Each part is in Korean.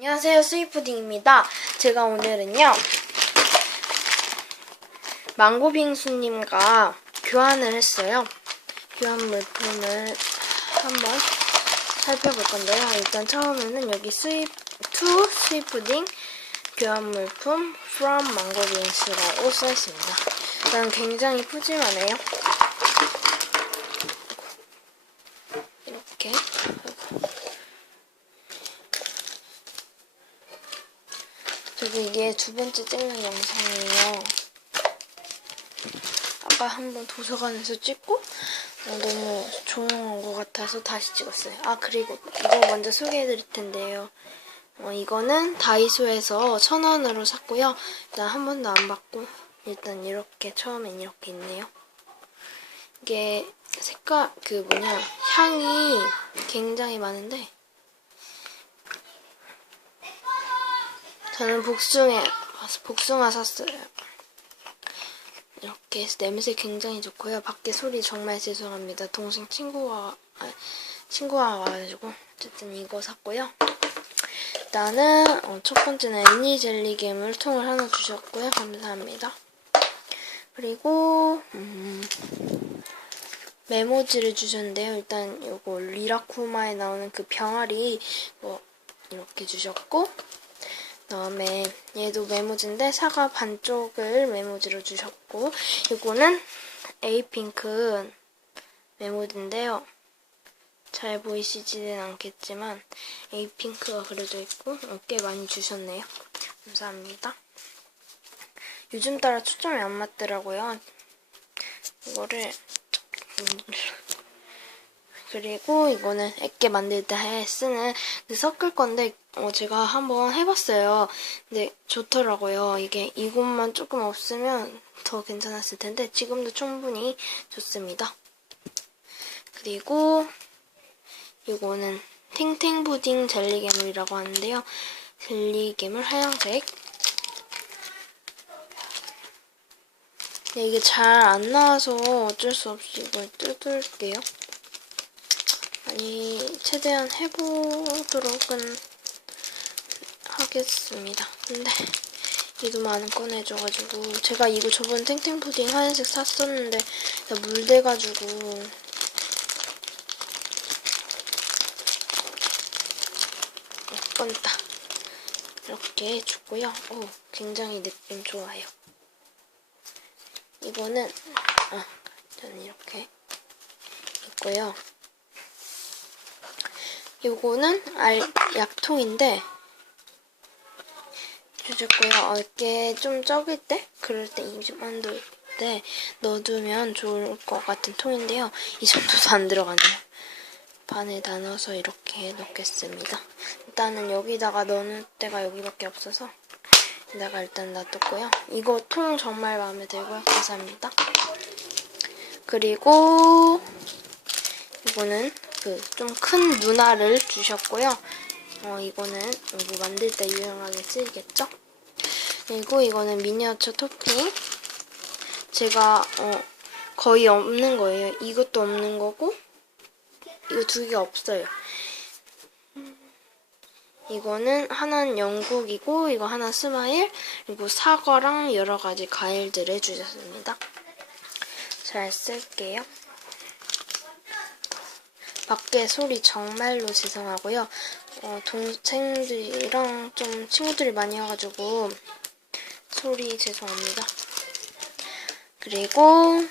안녕하세요 스위푸딩입니다. 제가 오늘은요 망고빙수님과 교환을 했어요. 교환 물품을 한번 살펴볼 건데요. 일단 처음에는 여기 스윗 투 스위푸딩 교환 물품 from 망고빙수라고 써있습니다. 일단 굉장히 푸짐하네요 이렇게 그리고 이게 두 번째 찍는 영상이에요. 아까 한번 도서관에서 찍고 어, 너무 조용한 것 같아서 다시 찍었어요. 아 그리고 이거 먼저 소개해드릴 텐데요. 어, 이거는 다이소에서 천 원으로 샀고요. 일단 한 번도 안 받고 일단 이렇게 처음엔 이렇게 있네요. 이게 색깔 그 뭐냐 향이 굉장히 많은데 저는 복숭아, 복숭아 샀어요. 이렇게 해서 냄새 굉장히 좋고요. 밖에 소리 정말 죄송합니다. 동생 친구가, 아, 친구가 와가지고. 어쨌든 이거 샀고요. 일단은, 어, 첫 번째는 애니 젤리괴물 통을 하나 주셨고요. 감사합니다. 그리고, 음, 메모지를 주셨는데요. 일단 요거 리라쿠마에 나오는 그 병아리, 뭐, 이렇게 주셨고, 그 다음에 얘도 메모지인데 사과 반쪽을 메모지로 주셨고 이거는 에이핑크 메모지인데요. 잘 보이시지는 않겠지만 에이핑크가 그려져 있고 어, 꽤 많이 주셨네요. 감사합니다. 요즘 따라 초점이 안 맞더라고요. 이거를 그리고 이거는 액게 만들 때 쓰는 그 섞을 건데 어, 제가 한번 해봤어요. 근데 좋더라고요. 이게 이것만 조금 없으면 더 괜찮았을 텐데 지금도 충분히 좋습니다. 그리고 이거는 탱탱푸딩 젤리 괴물이라고 하는데요. 젤리 괴물 하얀색 네, 이게 잘 안 나와서 어쩔 수 없이 이걸 뜯을게요. 아니, 최대한 해보도록은 하겠습니다. 근데 이도 많은 꺼내줘가지고 제가 이거 저번 탱탱푸딩 하얀색 샀었는데 물 돼가지고 꺼냈다. 이렇게 줬고요. 오, 굉장히 느낌 좋아요. 이거는 아, 저는 이렇게 있고요. 요거는 알 약통인데 주셨고요. 어깨 좀 적을 때 그럴 때 20만 도때 넣어두면 좋을 것 같은 통인데요. 이 정도도 안 들어가네요. 반을 나눠서 이렇게 넣겠습니다. 일단은 여기다가 넣을 때가 여기밖에 없어서 내가 일단 놔뒀고요. 이거 통 정말 마음에 들고요. 감사합니다. 그리고 이거는 그 좀 큰 누나를 주셨고요. 어 이거는 뭐 만들 때 유용하게 쓰이겠죠? 그리고 이거는 미니어처 토핑. 제가 어 거의 없는 거예요. 이것도 없는 거고 이거 두 개가 없어요. 이거는 하나는 영국이고 이거 하나 스마일 그리고 사과랑 여러 가지 과일들을 주셨습니다. 잘 쓸게요. 밖에 소리 정말로 죄송하고요. 어, 동생들이랑 좀 친구들이 많이 와가지고 소리 죄송합니다. 그리고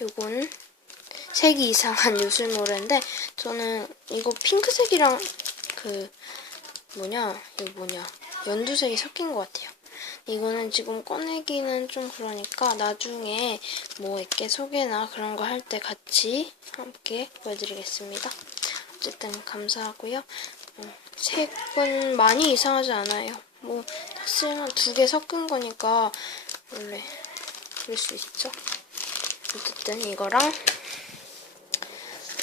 요건 색이 이상한 요술모래인데 저는 이거 핑크색이랑 그 뭐냐 이거 뭐냐 연두색이 섞인 것 같아요. 이거는 지금 꺼내기는 좀 그러니까 나중에 뭐 이렇게 소개나 그런 거 할 때 같이 함께 보여드리겠습니다. 어쨌든 감사하고요. 어, 색은 많이 이상하지 않아요. 뭐 쓰면 두개 섞은 거니까 원래 그럴 수 있죠. 어쨌든 이거랑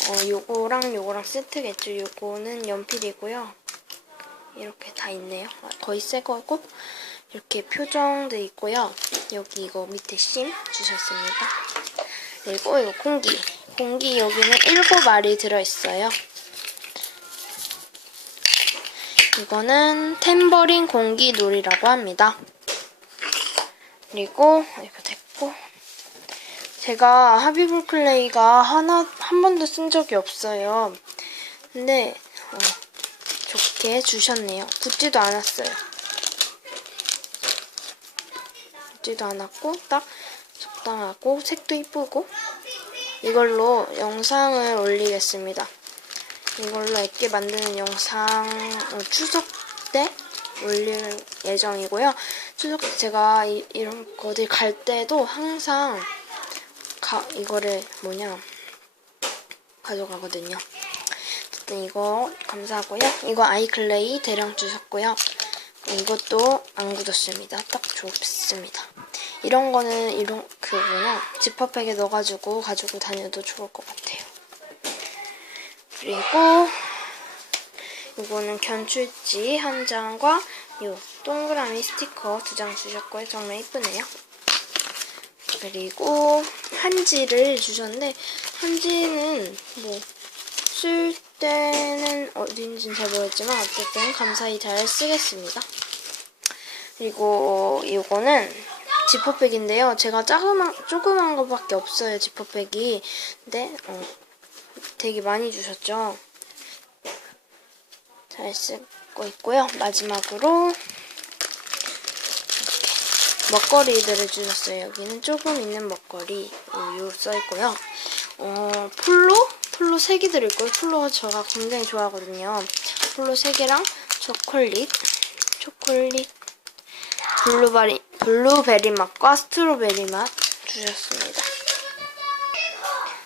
어, 요거랑 요거랑 세트겠죠. 요거는 연필이고요. 이렇게 다 있네요. 아, 거의 새 거고 이렇게 표정도 있고요. 여기 이거 밑에 심 주셨습니다. 그리고 이거 공기. 공기 여기는 일곱 알이 들어있어요. 이거는 탬버린 공기 놀이라고 합니다. 그리고 이거 됐고 제가 하비블 클레이가 하나 한 번도 쓴 적이 없어요. 근데 어, 좋게 주셨네요. 굳지도 않았어요. 굳지도 않았고 딱 적당하고 색도 이쁘고 이걸로 영상을 올리겠습니다. 이걸로 액기 만드는 영상 어, 추석 때 올릴 예정이고요. 추석 때 제가 이, 거 어디 갈 때도 항상 가, 이거를 뭐냐 가져가거든요. 이거 감사하고요. 이거 아이클레이 대량 주셨고요. 이것도 안 굳었습니다. 딱 좋습니다. 이런 거는 이런 그 뭐냐 지퍼백에 넣어가지고 가지고 다녀도 좋을 것 같아요. 그리고 이거는 견출지 한 장과 요 동그라미 스티커 두 장 주셨고요. 정말 이쁘네요. 그리고 한지를 주셨는데 한지는 뭐 쓸 때는 어딘지는 잘 모르겠지만 어쨌든 감사히 잘 쓰겠습니다. 그리고 이거는 지퍼백인데요. 제가 조그만 조그만 거밖에 없어요. 지퍼백이. 근데 어, 되게 많이 주셨죠. 잘 쓰고 있고요. 마지막으로 먹거리들을 주셨어요. 여기는 조금 있는 먹거리 우유 써 있고요. 어, 플로? 플로 3개 들어있고요. 플로 제가 굉장히 좋아하거든요. 플로 3개랑 초콜릿, 초콜릿, 블루베리, 블루베리 맛과 스트로베리 맛 주셨습니다.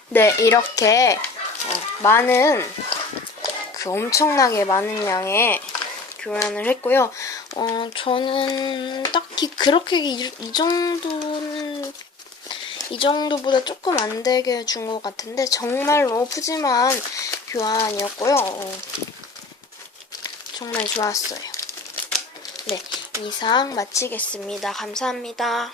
네, 이렇게 어, 많은 그 엄청나게 많은 양의 교환을 했고요. 어, 저는 딱히 그렇게 이, 이 정도는 이 정도보다 조금 안 되게 준 것 같은데 정말로 푸짐한 교환이었고요. 어, 정말 좋았어요. 네, 이상 마치겠습니다. 감사합니다.